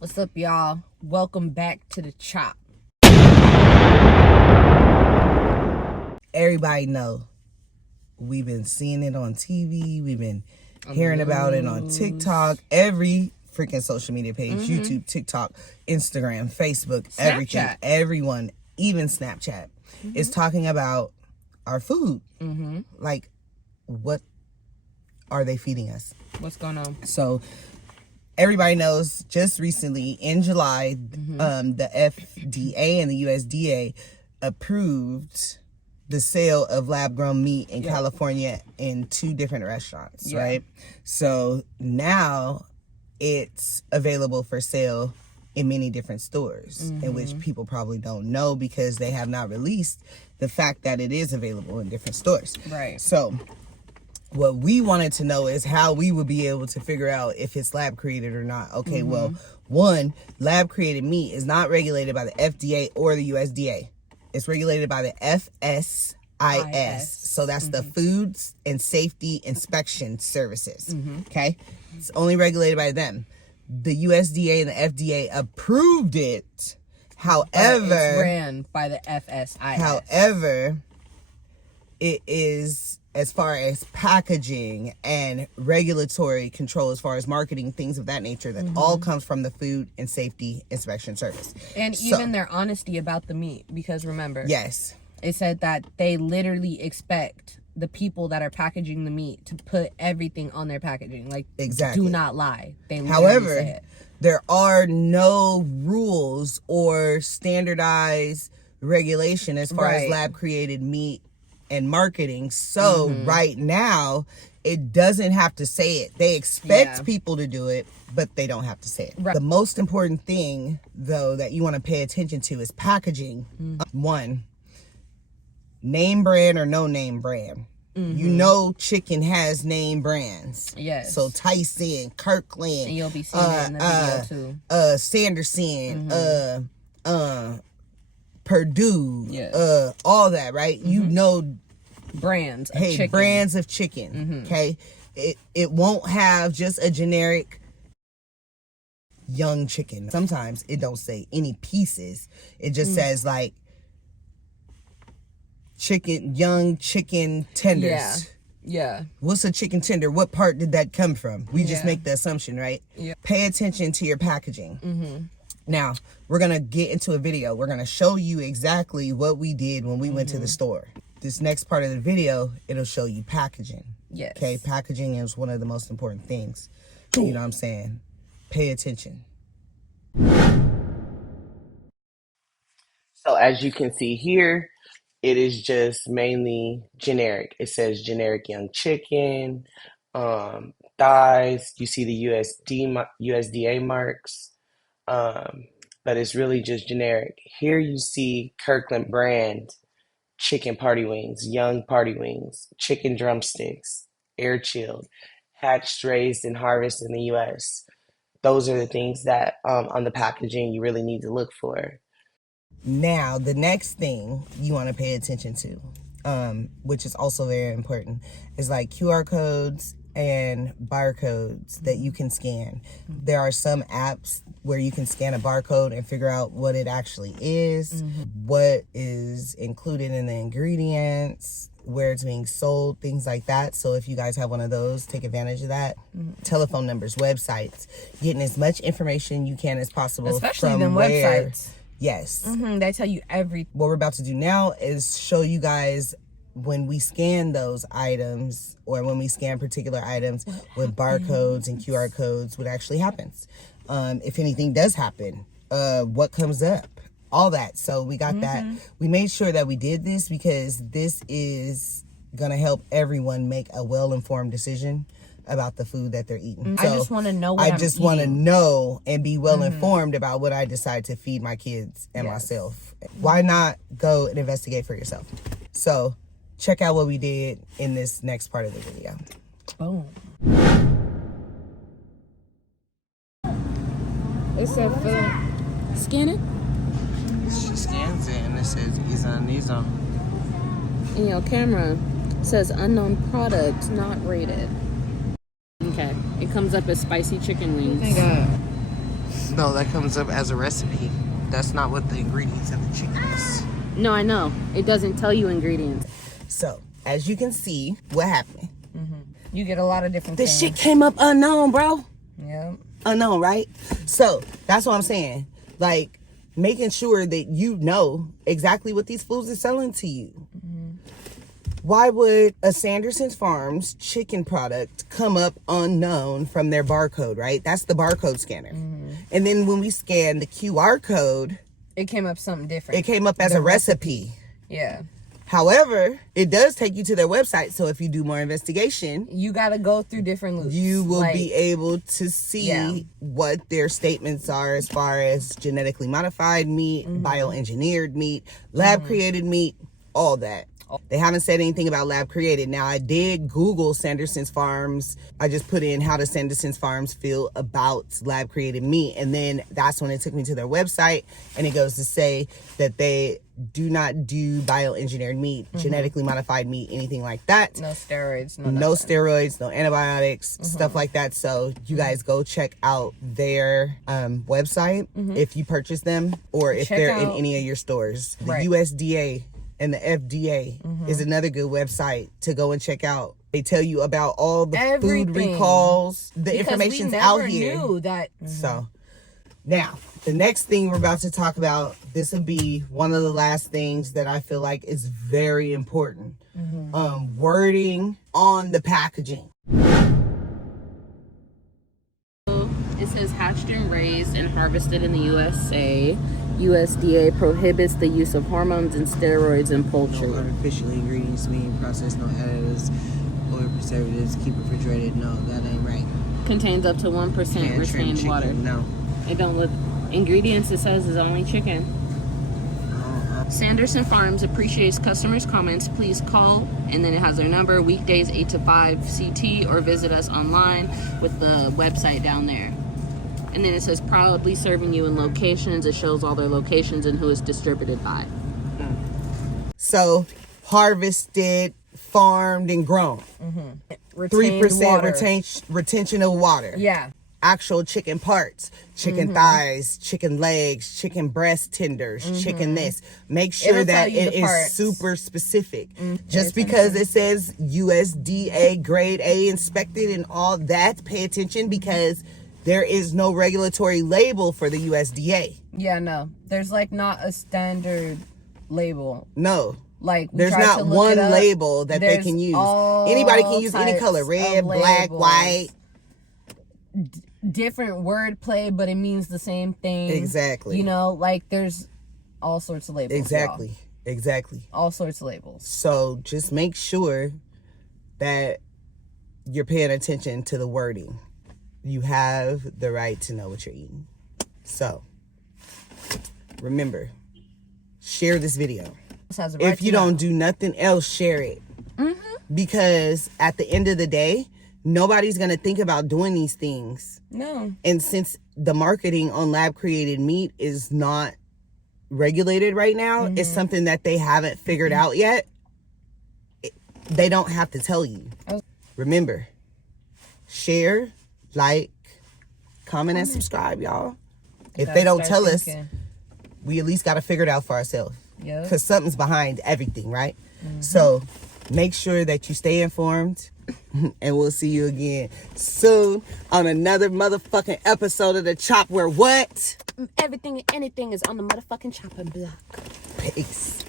What's up, y'all? Welcome back to the Chop. Everybody know we've been seeing it on TV. We've been hearing about it on TikTok. Every freaking social media page, YouTube, TikTok, Instagram, Facebook, everything. Snapchat. Everyone, even Snapchat, is talking about our food. Like, what are they feeding us? What's going on? So everybody knows just recently in July, the FDA and the USDA approved the sale of lab-grown meat in California in 2 different restaurants, right? So now it's available for sale in many different stores, in which people probably don't know because they have not released the fact that it is available in different stores. Right. So what we wanted to know is how we would be able to figure out if it's lab created or not. Okay, well, one, lab created meat is not regulated by the FDA or the USDA. It's regulated by the FSIS. So that's the Foods and Safety Inspection Services. Okay? It's only regulated by them. The USDA and the FDA approved it. However, It's ran by the FSIS. However, it is, as far as packaging and regulatory control, as far as marketing, things of that nature, that all comes from the Food and Safety Inspection Service. And even their honesty about the meat, because remember, Yes. it said that they literally expect the people that are packaging the meat to put everything on their packaging. Like, Exactly. do not lie. They literally say However, it. there are no rules or standardized regulation as far as Right. lab created meat and marketing. So right now, it doesn't have to say it. They expect people to do it, but they don't have to say it. Right. The most important thing, though, that you want to pay attention to is packaging. One, name brand or no name brand. You know chicken has name brands. Yes. So Tyson, Kirkland. And you'll be seeing it in the video too. Sanderson, Purdue, Yes. all that, right? You know, Brands of hey, chicken. brands of chicken, okay? It won't have just a generic young chicken. Sometimes it don't say any pieces. It just says like young chicken tenders. Yeah. What's a chicken tender? What part did that come from? We just Yeah. make the assumption, right? Yeah. Pay attention to your packaging. Now, we're going to get into a video. We're going to show you exactly what we did when we went to the store. This next part of the video, it'll show you packaging. Yes. Okay, packaging is one of the most important things. You know what I'm saying? Pay attention. So as you can see here, it is just mainly generic. It says generic young chicken, thighs. You see the USDA marks, but it's really just generic. Here you see Kirkland brand chicken party wings, young party wings, chicken drumsticks, air chilled, hatched, raised, and harvested in the U.S. Those are the things that on the packaging you really need to look for. Now, the next thing you want to pay attention to, which is also very important, is like QR codes and barcodes that you can scan. There are some apps where you can scan a barcode and figure out what it actually is, what is included in the ingredients, where it's being sold, things like that. So if you guys have one of those, take advantage of that. Telephone numbers, websites, getting as much information you can as possible. Especially from them where, websites. Yes. They tell you everything. What we're about to do now is show you guys when we scan those items, or when we scan particular items with barcodes and QR codes, what actually happens. If anything does happen, what comes up, all that. So we got that. We made sure that we did this because this is going to help everyone make a well-informed decision about the food that they're eating. I just want to know what I I'm just want to eating. know and be well informed about what I decide to feed my kids and myself. Why not go and investigate for yourself? So check out what we did in this next part of the video. Boom. It's a scan it. She scans it and it says Izan. In your camera says unknown product not rated. Okay, it comes up as spicy chicken wings. No, that comes up as a recipe. That's not what the ingredients of the chicken is. No, I know. It doesn't tell you ingredients. So, as you can see, what happened? You get a lot of different This things. shit came up unknown, bro. Yeah. Unknown, right? So, that's what I'm saying. Like, making sure that you know exactly what these foods are selling to you. Why would a Sanderson's Farms chicken product come up unknown from their barcode, right? That's the barcode scanner. And then when we scan the QR code, It came up something different. it came up as a recipe. Yeah. However, it does take you to their website. So if you do more investigation, You got to go through different loops. you will Like, be able to see Yeah. what their statements are as far as genetically modified meat, bioengineered meat, lab created meat, all that. They haven't said anything about lab created. Now, I did Google Sanderson's Farms. I just put in how does Sanderson's Farms feel about lab created meat. And then that's when it took me to their website. And it goes to say that they do not do bioengineered meat, genetically modified meat, anything like that. No steroids. No nothing. steroids, no antibiotics, stuff like that. So you guys go check out their website if you purchase them or if Check they're in out- any of your stores. The Right. USDA and the FDA is another good website to go and check out. They tell you about all the food Everything. recalls. The Because information's we out never here. knew that. So now the next thing we're about to talk about, this will be one of the last things that I feel like is very important. Wording on the packaging. It says hatched and raised and harvested in the USA. USDA prohibits the use of hormones and steroids in poultry. Artificial ingredients, meat, processed, no additives, or preservatives, keep refrigerated. No, that ain't right. Contains up to 1% Can't trim retained chicken, water. No. It don't look. Ingredients it says is only chicken. Sanderson Farms appreciates customers' comments. Please call, and then it has their number, weekdays 8 to 5 CT, or visit us online with the website down there. And then it says proudly serving you in locations. It shows all their locations and who it's distributed by. So, harvested, farmed, and grown. 3% retention of water. Yeah. Actual chicken parts, chicken thighs, chicken legs, chicken breast tenders, chicken this. Make sure It'll that tell you it the is parts. super specific. Just because it says USDA grade A inspected and all that, pay attention because there is no regulatory label for the USDA. Yeah, no. There's like not a standard label. No. Like we There's tried not to look one it up. label that they There's can use. all Anybody can use any types color, red, of black, labels. white. Different wordplay, but it means the same thing. Exactly. You know, like there's all sorts of labels. Exactly. y'all. Exactly. All sorts of labels. So just make sure that you're paying attention to the wording. You have the right to know what you're eating. So remember, share this video. This has a right If you to know. don't do nothing else, share it. Because at the end of the day, nobody's going to think about doing these things. No. And since the marketing on lab created meat is not regulated right now, it's something that they haven't figured out yet. They don't have to tell you. Remember, share, like, comment, and subscribe, y'all. If they don't tell us, we at least got to figure it out for ourselves. Yeah. Because something's behind everything, right? So make sure that you stay informed. And we'll see you again soon on another motherfucking episode of The Chop, where what? Everything and anything is on the motherfucking chopping block. Peace.